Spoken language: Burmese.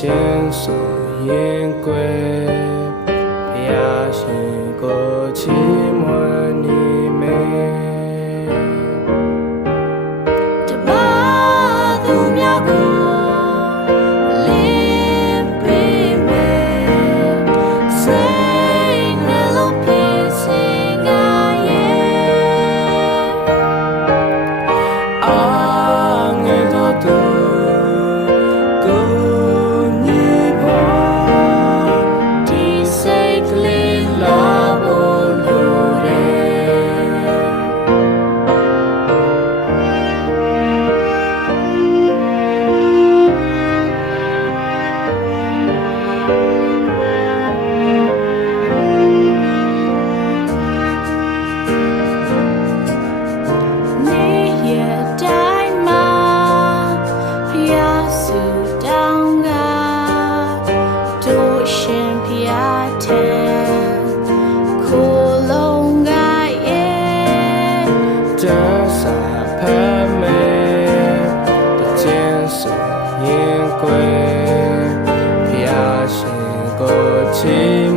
牵手言归，不要经过寂寞你美。 ဆိုရင်ကွယ်ဖျားရှင်ကိုချီး